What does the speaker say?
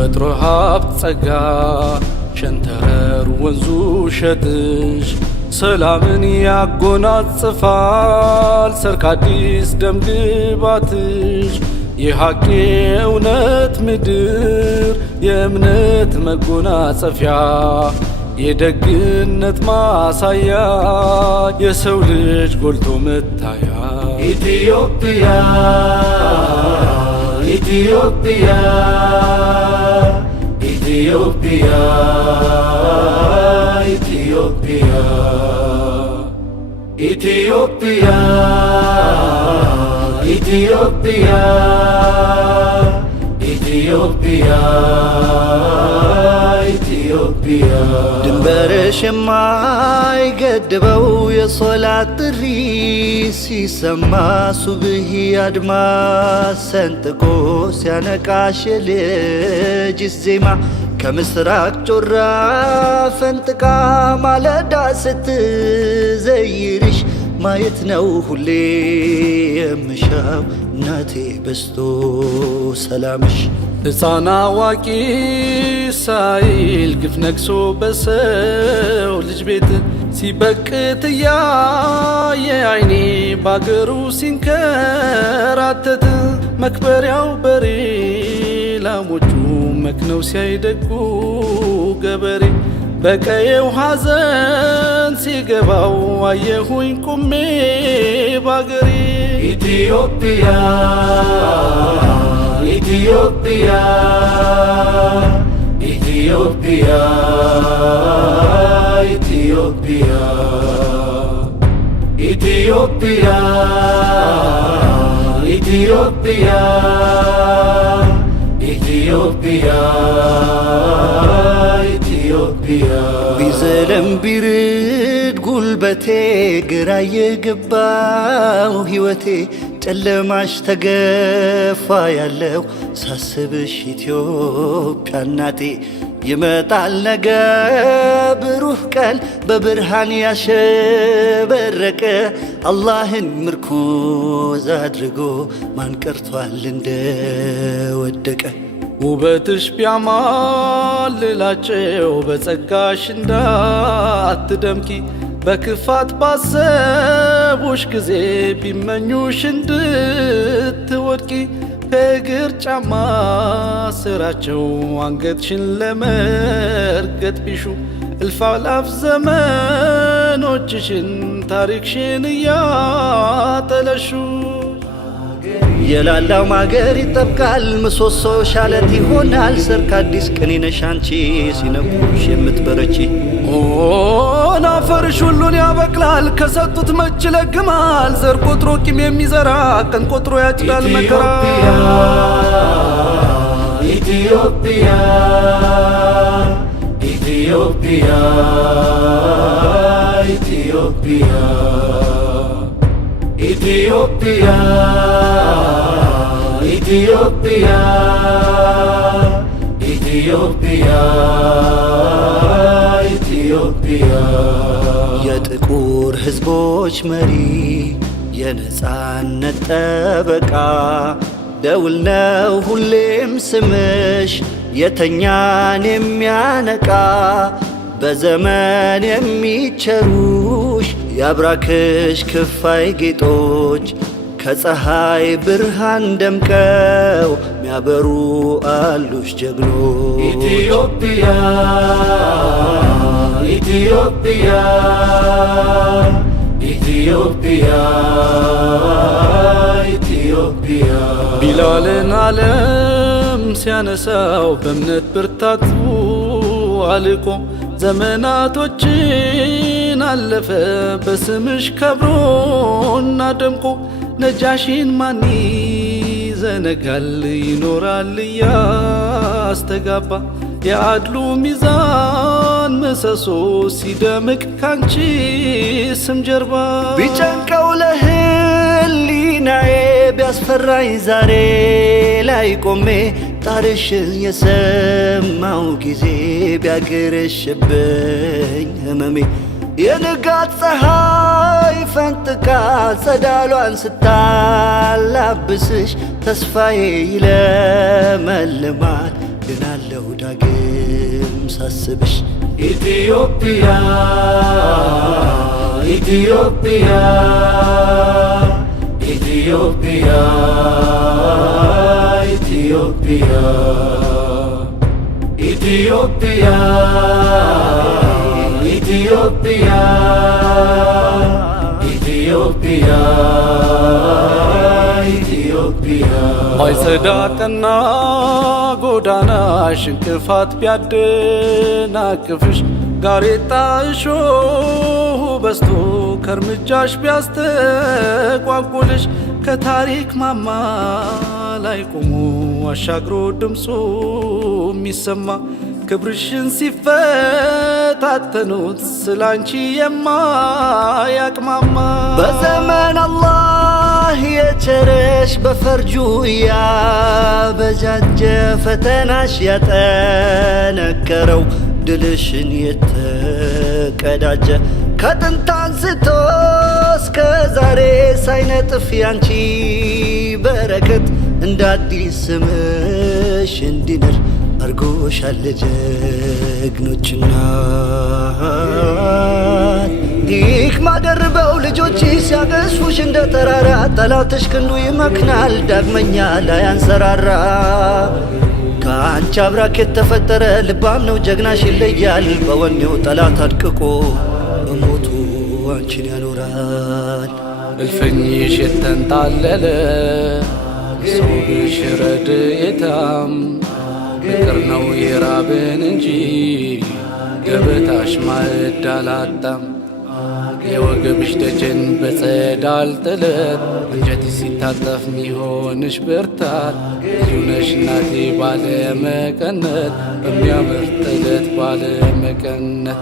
የተፈጥሮ ሀብት ጸጋ ሸንተረር ወንዙ ሸትሽ ሰላምን ያጎናጽፋል ሰርክ አዲስ ደም ግባትሽ የሐቅ እውነት ምድር የእምነት መጎናጸፊያ የደግነት ማሳያ የሰው ልጅ ጎልቶ መታያ ኢትዮጵያ ኢትዮጵያ ኢትዮጵያ ኢትዮጵያ ኢትዮጵያ ኢትዮጵያ ኢትዮጵያ ኢትዮጵያ ድንበርሽ የማይገድበው የሶላት ጥሪ ሲሰማ ሱብሂ አድማስ ሰንጥቆ ሲያነቃሽ ልጅ ዜማ ከምስራቅ ጮራ ፈንጥቃ ማለዳ ስትዘይርሽ ማየት ነው ሁሌ የምሻው እናቴ በስቶ ሰላምሽ ሕፃን አዋቂ ሳይል ግፍ ነግሶ በሰው ልጅ ቤት ሲበቅት እያየ አይኔ ባገሩ ሲንከራተት መክበሪያው በሬ ላሞቹ መክነው ሲያይደጉ ገበሬ በቀየው ሐዘን ሲገባው አየሁኝ ቁሜ ባገሬ ኢትዮጵያ ኢትዮጵያ ኢትዮጵያ ኢትዮጵያ ኢትዮጵያ ኢትዮጵያ ኢትዮጵያ ኢትዮጵያ ቢዘለም ቢርድ ጉልበቴ ግራ የገባው ሕይወቴ ጨለማሽ ተገፋ ያለው ሳስብሽ ኢትዮጵያ እናቴ ይመጣል ነገ ብሩህ ቀን በብርሃን ያሸበረቀ አላህን ምርኩዝ አድርጎ ማን ቀርቷል እንደወደቀ ውበትሽ ቢያማልላቸው በጸጋሽ እንዳትደምቂ በክፋት ባሰቡሽ ጊዜ ቢመኙሽ እንድትወድቂ ከእግር ጫማ ስራቸው አንገትሽን ለመርገጥ ቢሹ እልፍ አላፍ ዘመኖችሽን ታሪክሽን እያጠለሹ የላላው ማገር ይጠብቃል ምሰሶሽ አለት ይሆናል ሰርክ አዲስ ቅኔ ነሽ አንቺ ሲነኩሽ የምትበረቺ ኦን አፈርሽ ሁሉን ያበቅላል ከሰጡት መች ለግማል ዘር ቆጥሮ ቂም የሚዘራ ቀን ቆጥሮ ያጭዳል መከራ ኢትዮጵያ ኢትዮጵያ ኢትዮጵያ ኢትዮጵያ ኢትዮጵያ ኢትዮጵያ ኢትዮጵያ የጥቁር ሕዝቦች መሪ የነጻነት ጠበቃ ደውል ነው ሁሌም ስምሽ የተኛን የሚያነቃ በዘመን የሚቸሩሽ ያብራክሽ ክፋይ ጌጦች ከፀሐይ ብርሃን ደምቀው ሚያበሩ አሉሽ ጀግኖች ኢትዮጵያ ኢትዮጵያ ኢትዮጵያ ኢትዮጵያ ቢላልን ዓለም ሲያነሳው በእምነት ብርታቱ አልቆ ዘመናቶችን አለፈ በስምሽ ከብሮና ደምቆ ነጃሺን ማን ይዘነጋል ይኖራል እያስተጋባ የአድሉ ሚዛን ምሰሶ ሲደምቅ ካንቺ ስም ጀርባ ቢጨንቀው ለህሊናዬ ቢያስፈራኝ ዛሬ ላይ ቆሜ ጣርሽን የሰማው ጊዜ ቢያገረሽብኝ ህመሜ የንጋት ፀሐይ ፈንጥቃ ጸዳሏን ስታላብስሽ ተስፋዬ ይለመልማል ድናለሁ ዳግም ሳስብሽ ኢትዮጵያ ኢትዮጵያ ኢትዮጵያ ኢትዮጵያ ኢትዮጵያ ኢትዮጵያ ኢትዮጵያ ኢትዮጵያ ማይሰዳቀና ጎዳናሽ እንቅፋት ቢያደናቅፍሽ ጋሬጣ እሾህ በስቶ ከርምጃሽ ቢያስተቋቁልሽ ከታሪክ ማማ ላይ ቆሞ አሻግሮ ድምፁ የሚሰማ ክብርሽን ሲፈታተኑት ስላንቺ የማያቅማማ በዘመን አላህ የቸረሽ በፈርጁ ያበጃጀ ፈተናሽ ያጠነከረው ድልሽን የተቀዳጀ ከጥንት አንስቶ እስከ ዛሬ ሳይነጥፍ ያንቺ በረከት እንደ አዲስ ስምሽ እንዲንር አርጎሻል ጀግኖችና ሂክማ ደርበው ልጆች ሲያገዝፉሽ እንደ ተራራ ጠላትሽ ክንዱ ይመክናል ዳግመኛ ላይ አንሰራራ ከአንቺ አብራክ የተፈጠረ ልባም ነው ጀግናሽ ይለያል በወኔው ጠላት አድቅቆ በሞቱ አንቺን ያኖራል እልፍኝሽ የተንጣለለ ሶብሽ ረድኤታም ፍቅር ነው የራብን እንጂ ገበታሽ ማዕድ አላጣም የወገብሽ ደጀን በጸዳል ጥለት አንጀት ሲታጠፍ ሚሆንሽ ብርታት ልዩ ነሽ እናቴ ባለመቀነት በሚያምር ጥለት ባለመቀነት